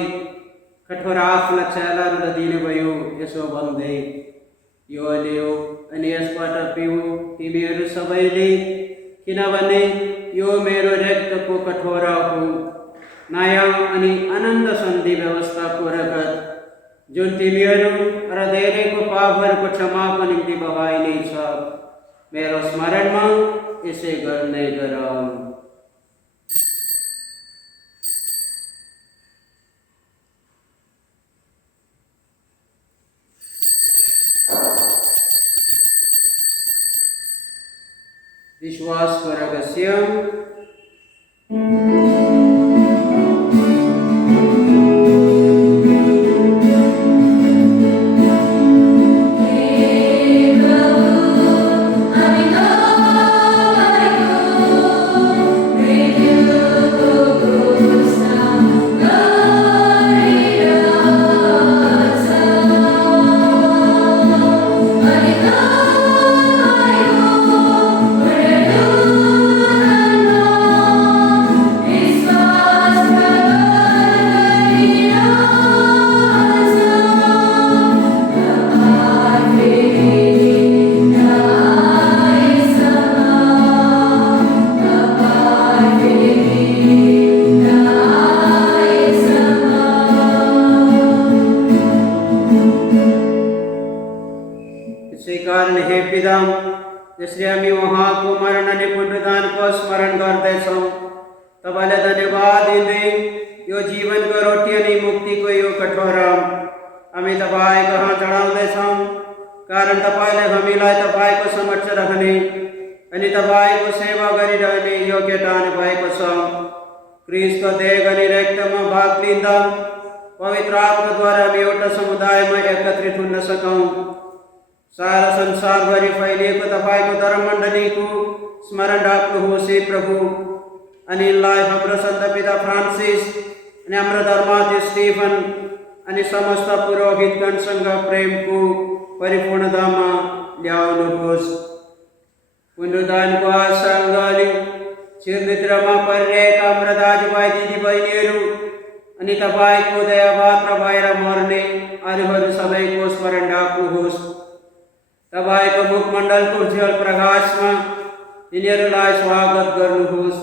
कठोरा आफ्ना चेलाहरूलाई दिनुभयो, यसो भन्दै, यो लियो अनि यसबाट पिऊ तिमीहरू सबैले, किनभने यो मेरो रक्तको कठोरा हो, नयाँ अनि आनन्द सन्धि व्यवस्थाको रगत, जुन तिमीहरू र धेरैको पापहरूको क्षमाको निम्ति बगाइनेछ। मेरो स्मरणमा यसै गर्ने गरौँ। विश्वासको रहस्य। जसले हामी उहाँको मरण अनि पुनरुत्थानको स्मरण गर्दैछौँ, तपाईँलाई धन्यवाद दिँदै यो जीवनको रोटी अनि मुक्तिको यो कठोरा हामी तपाईँ कहाँ चढाउँदैछौँ, कारण तपाईँले हामीलाई तपाईँको समक्ष राख्ने अनि तपाईँको सेवा गरिरहने योग्यता भएको छ। क्रिस्टको देह अनि रक्तमा भाग लिँदा पवित्र आत्माद्वारा हामी एउटा समुदायमा एकत्रित हुन सकौँ। सारा संसारभरि फैलिएको तपाईँको धर्ममण्डलीको स्मरण राख्नुहोस् हे प्रभु, अनि यिनलाई हाम्रो सन्त पिता फ्रान्सिस अनि हाम्रो धर्माध्यक्ष स्टीफन अनि समस्त पुरोहितगणसँग प्रेमको परिपूर्णतामा ल्याउनुहोस्। पुनरुत्थानको आशा गरी चिरनिद्रामा परिरहेका हाम्रा दाजुभाइ दिदीबहिनीहरू अनि तपाईँको दयापात्र भएर मर्ने अरूहरू सबैको स्मरण राख्नुहोस्। तपाईँको मुखमण्डलको उज्जवल प्रकाशमा यिनीहरूलाई स्वागत गर्नुहोस्।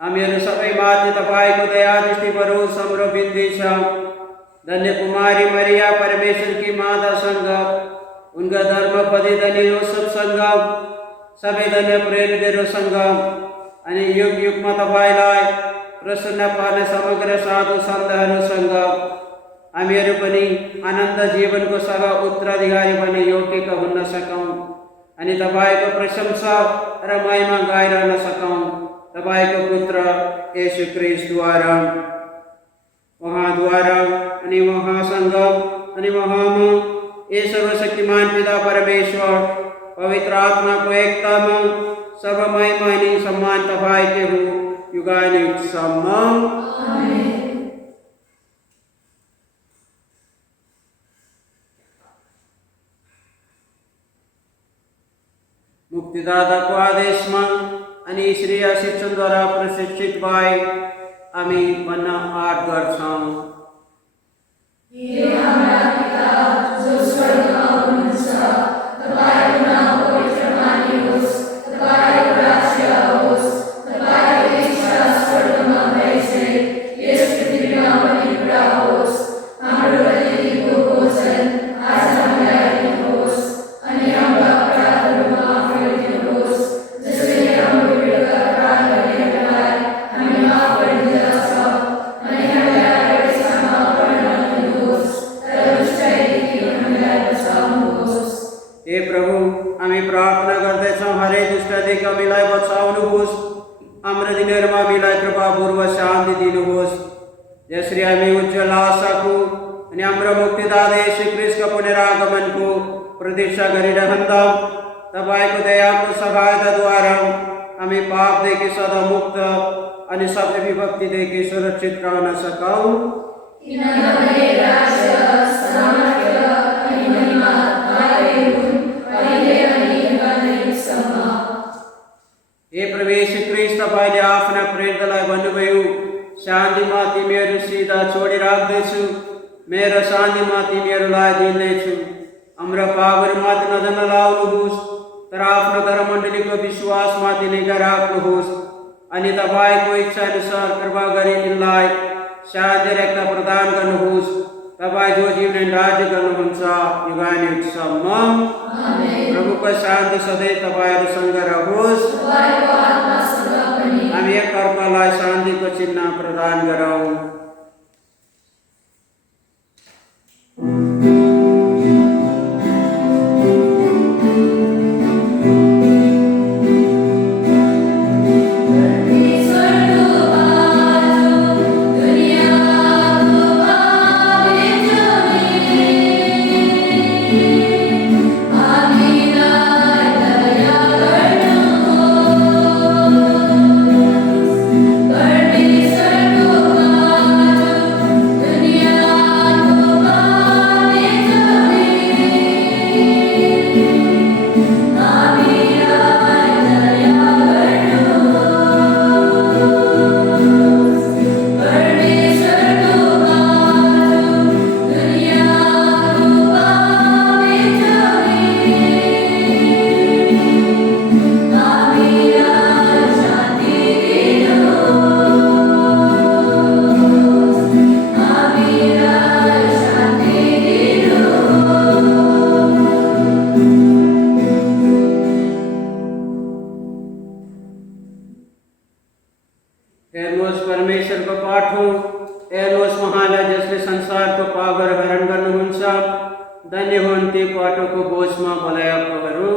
हामीहरू सबैमाथि तपाईँको दया दृष्टि परोस्। हाम्रो बिन्ती छ, धन्य कुमारी मरिया परमेश्वरकी मातासँग, उनका धर्मपति धन्य योसेफसँग, सबै धन्य प्रेरितहरूसँग अनि युग युगमा तपाईँलाई प्रसन्न पार्ने समग्र साधु सन्तहरूसँग हामीहरू पनि आनन्द जीवनको सह उत्तराधिकारी बन्ने योग्यका हुन सकौँ अनि तपाईँको प्रशंसा र महिमा गाइरहन सकौँ। तपाईँको पुत्र येशू ख्रीष्टद्वारा, उहाँद्वारा अनि उहाँसँग अनि उहाँमा ये सर्वशक्तिमान पिता परमेश्वर पवित्र आत्माको एकतामा सब महिमा अनि सम्मान तपाईँकै हो युगानुयुगसम्म। मुक्तिदाताको आदेशमा अनि श्री शिक्षणद्वारा प्रशिक्षित भए हामी भन्न आँट गर्छौँ। हे हाम्रा पिता जो स्वर्गमा हुनुहुन्छ, तपाईँको नाम पवित्र मानियोस्, तपाईँको राज्य आओस्, तपाईँको इच्छा स्वर्गमा भए झैं यस पृथ्वीमा पनि पुरा होस्। हाम्रो दैनिक भोजन आज हामीलाई दिनुहोस् अनि हाम्रा अपराधहरू माफ गरिदिनुहोस्, जसरी हाम्रो विरुद्ध अपराध गर्नेहरूलाई हामी माफ गरिदिन्छौँ, अनि हामीलाई परीक्षामा पर्न नदिनुहोस्, तर दुष्टैदेखि हामीलाई बचाउनुहोस्। हे प्रभु, हामी प्रार्थना गर्दैछौँ, हरेक दुष्टदेखि हामीलाई बचाउनुहोस्। हाम्रो दिनहरूमा हामीलाई कृपापूर्वक शान्ति दिनुहोस्, जसरी हामी उज्जवल आशाको अनि हाम्रो मुक्तिदाता येशू ख्रीष्टको पुनरागमनको प्रतीक्षा गरिरहँदा तपाईँको दयाको सहायताद्वारा हामी पापदेखि सदा मुक्त अनि सबै विभक्तिदेखि सुरक्षित रहन सकौँ। किनभने राज्य, सामर्थ्य अनि महिमा तपाईँकै हुन्, अहिले तपाईँले आफ्ना प्रेरितलाई भन्नुभयो, शान्तिमा तिमीहरू सिधा छोडिराख्दैछु, मेरो शान्तिमा तिमीहरूलाई दिँदैछु। हाम्रा पापहरूमाथि नजर नलाउनुहोस्, तर आफ्नो धर्ममण्डलीको विश्वासमाथि निगा राख्नुहोस् अनि तपाईँको इच्छाअनुसार कृपा गरी यिनलाई शान्ति रेखा प्रदान गर्नुहोस्। तपाईँ जो जीवन राज्य गर्नुहुन्छ युगानुयुगसम्म। प्रभुको शान्ति सधैँ तपाईँहरूसँग रहोस्। हामी एकअर्कालाई शान्तिको चिन्ह प्रदान गरौँ। हेर्नुहोस् परमेश्वरको पाठ हो। हेर्नुहोस् उहाँलाई जसले संसारको पापहरू हरण गर्नुहुन्छ। धन्य हुन् ती पाटोको बोझमा बोलाएकोहरू।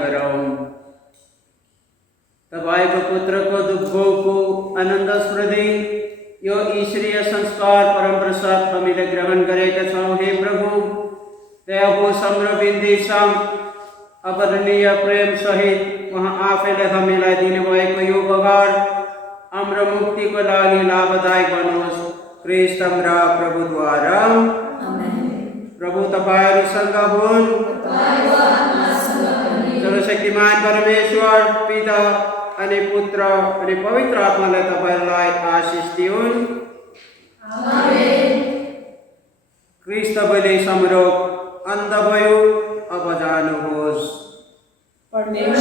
गरौँ। तपाईको पुत्रको दुःखको आनन्द स्मृति यो ईश्वरीय संस्कार परम प्रसाद हामीले ग्रहण गरेका छौँ। हे प्रभु, त्यहाँको सम्र बिन्देशम अवर्णनीय प्रेम सहित उहाँ आफैले हामीलाई दिनुभएको यो बगाड हाम्रो मुक्तिको लागि लाभदायक बनोस्। ख्रीष्ट हाम्रा प्रभुद्वारा। प्रभु तपाईहरूसँग हुन्। सर्वशक्तिमान परमेश्वर पिता अनि पुत्र अनि पवित्र आत्माले तपाईहरूलाई आशिष दिउन्। ख्रीष्ट बलि समारोह अन्त भयो। अब जानुहोस्। परमेश्वर